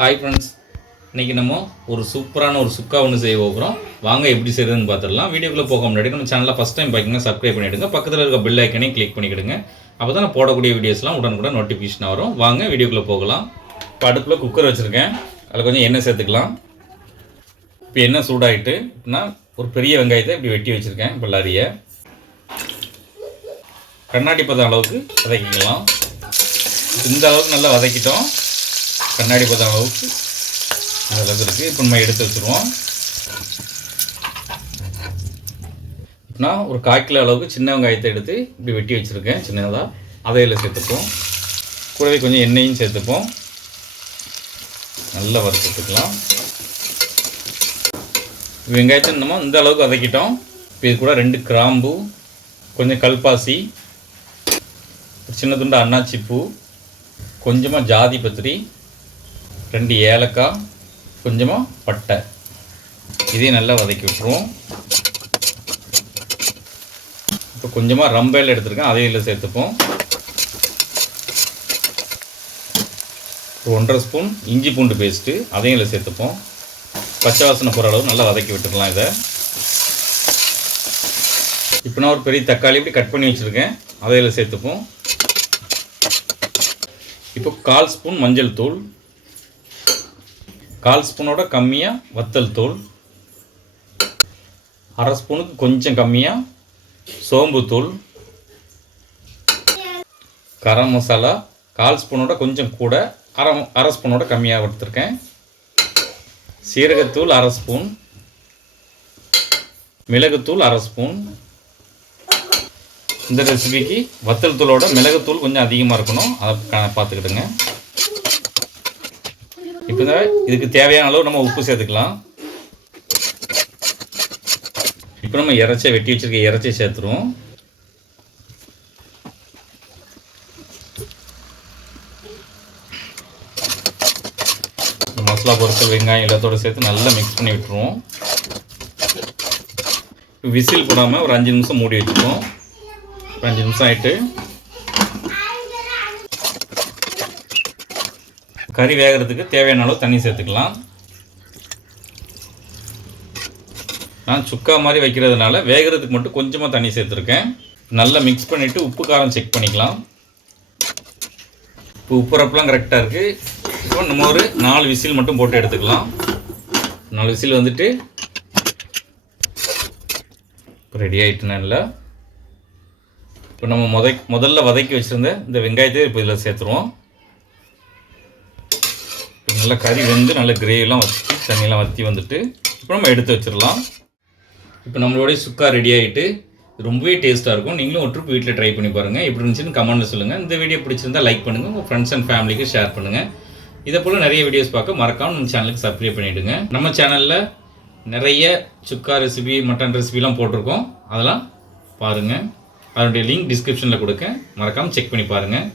Hi friends இன்றைக்கி நம்ம ஒரு சூப்பரான ஒரு சுக்கா ஒன்று செய்ய போகிறோம் வாங்க எப்படி செய்யறதுன்னு பார்த்துடலாம். வீடியோக்குள்ளே போக முன்னாடி நம்ம சேனலில் ஃபஸ்ட் டைம் பார்க்கிங்கன்னா சப்ஸ்கிரைப் பண்ணிவிடுங்க பக்கத்தில் இருக்க பெல் ஐக்கனையும் கிளிக் பண்ணிக்கிடுங்க. அப்போ தான் நான் போடக்கூடிய வீடியோஸ்லாம் உடனுக்குடன் நோட்டிஃபிகேஷன் வரும். வாங்க வீடியோக்குள்ளே போகலாம். இப்போ அடுப்பில் குக்கர் வச்சுருக்கேன். அதில் கொஞ்சம் எண்ணெய் சேர்த்துக்கலாம். இப்போ எண்ணெய் சூடாகிட்டு இப்படின்னா ஒரு பெரிய வெங்காயத்தை இப்படி வெட்டி வச்சுருக்கேன் பல்லாரியை. கண்ணாடி பதம் அளவுக்கு வதக்கிக்கலாம். இந்த அளவுக்கு நல்லா வதக்கிட்டோம். கண்ணாடி பதம் அளவுக்கு இந்த அளவுக்கு இருக்குது இப்போ நம்ம எடுத்து வச்சுருவோம். நான் ஒரு கால் கிலோ அளவுக்கு சின்ன வெங்காயத்தை எடுத்து இப்படி வெட்டி வச்சுருக்கேன் சின்னதாக அதை இதில் சேர்த்துப்போம். கூடவே கொஞ்சம் எண்ணெயும் சேர்த்துப்போம். நல்லா வறுத்துக்கலாம். வெங்காயத்தை நம்ம இந்த அளவுக்கு வதக்கிட்டோம். இப்போ இது கூட ரெண்டு கிராம்பு கொஞ்சம் கல்பாசி சின்ன துண்டு அன்னாச்சி பூ கொஞ்சமாக ஜாதி பத்திரி ரெண்டு ஏலக்காய் கொஞ்சமாக பட்டை. இதையும் நல்லா வதக்கி விட்டுருவோம். இப்போ கொஞ்சமாக ரம்பையில் எடுத்துருக்கேன். அதையும் இல்லை சேர்த்துப்போம். ஒரு ஒன்றரை ஸ்பூன் இஞ்சி பூண்டு பேஸ்ட்டு அதையும் இல்லை சேர்த்துப்போம். பச்சை வாசனை போகிற அளவு நல்லா வதக்கி விட்டுக்கலாம் இதை. இப்போ நான் ஒரு பெரிய தக்காளி இப்படி கட் பண்ணி வச்சுருக்கேன். அதையில் சேர்த்துப்போம். இப்போ கால் ஸ்பூன் மஞ்சள் தூள் கால் ஸ்பூனோட கம்மியாக வத்தல் தூள் அரை ஸ்பூனுக்கு கொஞ்சம் கம்மியாக சோம்பு தூள் கரம் மசாலா கால் ஸ்பூனோட கொஞ்சம் கூட அரை அரை ஸ்பூனோட கம்மியாக எடுத்துருக்கேன் சீரகத்தூள் அரை ஸ்பூன். மிளகுத்தூள் அரை ஸ்பூன். இந்த ரெசிபிக்கு வத்தல் தூளோட மிளகுத்தூள் கொஞ்சம் அதிகமாக இருக்கணும். அதை பார்த்துக்கிடுங்க. இப்போ இதுக்கு தேவையான அளவு நம்ம உப்பு சேர்த்துக்கலாம். இப்போ நம்ம இறைச்சியை வெட்டி வச்சிருக்க இறைச்சி சேர்த்துருவோம். இந்த மசாலா பொருட்கள் வெங்காயம் எல்லாத்தோட சேர்த்து நல்லா மிக்ஸ் பண்ணி விட்டுருவோம். விசில் போடாமல் ஒரு அஞ்சு நிமிஷம் மூடி வச்சுருவோம் ஒரு அஞ்சு நிமிஷம் ஆகிட்டு கறி வேகிறதுக்கு தேவையான அளவு தண்ணி சேர்த்துக்கலாம். நான் சுக்கா மாதிரி வைக்கிறதுனால வேகிறதுக்கு மட்டும் கொஞ்சமாக தண்ணி சேர்த்துருக்கேன். நல்லா மிக்ஸ் பண்ணிவிட்டு உப்பு காரம் செக் பண்ணிக்கலாம். இப்போ உப்புறப்பெலாம் கரெக்டாக இருக்குது இப்போ நம்ம ஒரு நாலு விசில் மட்டும் போட்டு எடுத்துக்கலாம். நாலு விசில் வந்துட்டு ரெடி ஆகிட்டுனா இல்லை இப்போ நம்ம முத முதல்ல வதக்கி வச்சுருந்த இந்த வெங்காயத்தை இப்போ இதில் சேர்த்துருவோம். நல்லா கறி வெந்து நல்ல கிரேவிலாம் வச்சு தண்ணியெல்லாம் வற்றி வந்துட்டு இப்போ நம்ம எடுத்து வச்சிடலாம். இப்போ நம்மளுடைய சுக்கா ரெடி ஆகிட்டு ரொம்பவே டேஸ்ட்டாக இருக்கும். நீங்களும் ஒரு வீட்டில் ட்ரை பண்ணி பாருங்கள் எப்படி இருந்துச்சுன்னு கமெண்ட்டில் சொல்லுங்கள் இந்த வீடியோ பிடிச்சிருந்தா லைக் பண்ணுங்கள் உங்கள் ஃப்ரெண்ட்ஸ் அண்ட் ஃபேமிலிக்கு ஷேர் பண்ணுங்கள் இதை போல் நிறைய வீடியோஸ் பார்க்க மறக்காமல் நம்ம சேனலுக்கு சப்ஸ்கிரைப் பண்ணிவிடுங்க நம்ம சேனலில் நிறைய சுக்கா ரெசிபி மட்டன் ரெசிபிலாம் போட்டிருக்கோம். அதெல்லாம் பாருங்கள் அதனுடைய லிங்க் டிஸ்கிரிப்ஷனில் கொடுக்க மறக்காமல் செக் பண்ணி பாருங்கள்